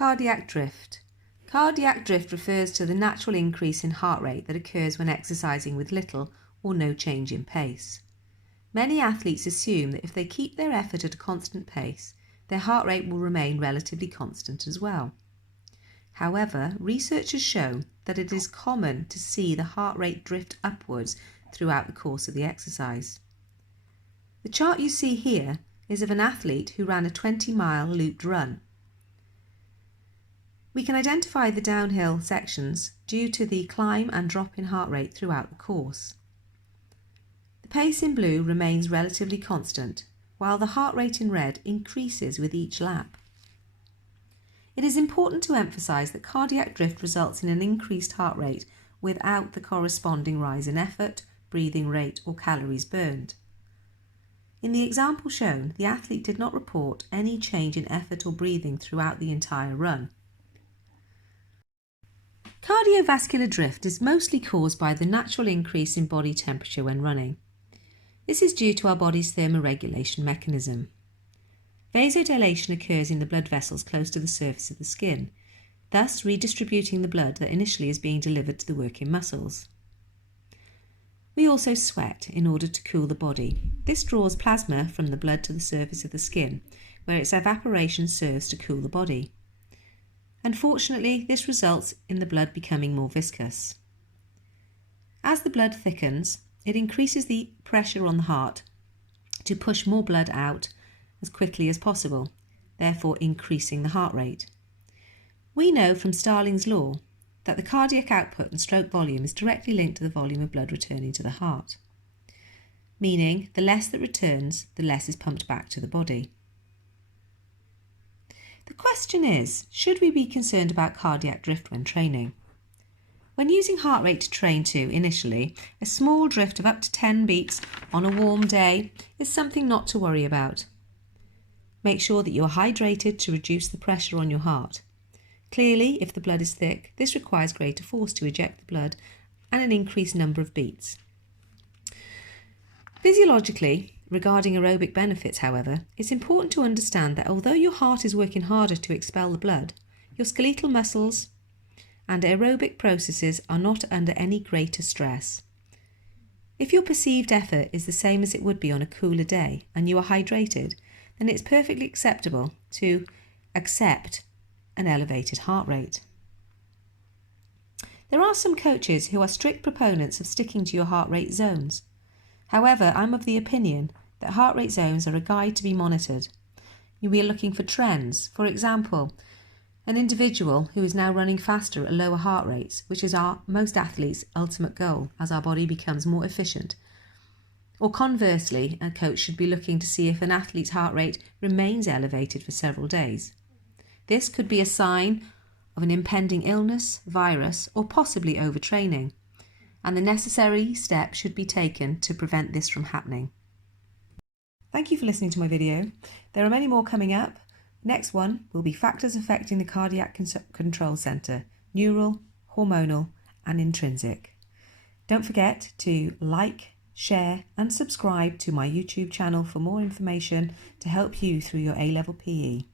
Cardiac drift. Cardiac drift refers to the natural increase in heart rate that occurs when exercising with little or no change in pace. Many athletes assume that if they keep their effort at a constant pace, their heart rate will remain relatively constant as well. However, research has shown that it is common to see the heart rate drift upwards throughout the course of the exercise. The chart you see here is of an athlete who ran a 20-mile looped run. We can identify the downhill sections due to the climb and drop in heart rate throughout the course. The pace in blue remains relatively constant, while the heart rate in red increases with each lap. It is important to emphasise that cardiac drift results in an increased heart rate without the corresponding rise in effort, breathing rate or calories burned. In the example shown, the athlete did not report any change in effort or breathing throughout the entire run. Cardiovascular drift is mostly caused by the natural increase in body temperature when running. This is due to our body's thermoregulation mechanism. Vasodilation occurs in the blood vessels close to the surface of the skin, thus redistributing the blood that initially is being delivered to the working muscles. We also sweat in order to cool the body. This draws plasma from the blood to the surface of the skin, where its evaporation serves to cool the body. Unfortunately, this results in the blood becoming more viscous. As the blood thickens, it increases the pressure on the heart to push more blood out as quickly as possible, therefore increasing the heart rate. We know from Starling's law that the cardiac output and stroke volume is directly linked to the volume of blood returning to the heart, meaning the less that returns, the less is pumped back to the body. The question is, should we be concerned about cardiac drift when training? When using heart rate to train to initially, a small drift of up to 10 beats on a warm day is something not to worry about. Make sure that you are hydrated to reduce the pressure on your heart. Clearly, if the blood is thick, this requires greater force to eject the blood and an increased number of beats. Physiologically, regarding aerobic benefits, however, it's important to understand that although your heart is working harder to expel the blood, your skeletal muscles and aerobic processes are not under any greater stress. If your perceived effort is the same as it would be on a cooler day and you are hydrated, then it's perfectly acceptable to accept an elevated heart rate. There are some coaches who are strict proponents of sticking to your heart rate zones. However, I'm of the opinion that heart rate zones are a guide to be monitored. You'll be looking for trends. For example, an individual who is now running faster at lower heart rates, which is most athletes' ultimate goal as our body becomes more efficient. Or conversely, a coach should be looking to see if an athlete's heart rate remains elevated for several days. This could be a sign of an impending illness, virus, or possibly overtraining, and the necessary steps should be taken to prevent this from happening. Thank you for listening to my video. There are many more coming up. Next one will be factors affecting the cardiac control centre: neural, hormonal, and intrinsic. Don't forget to like, share, and subscribe to my YouTube channel for more information to help you through your A-level PE.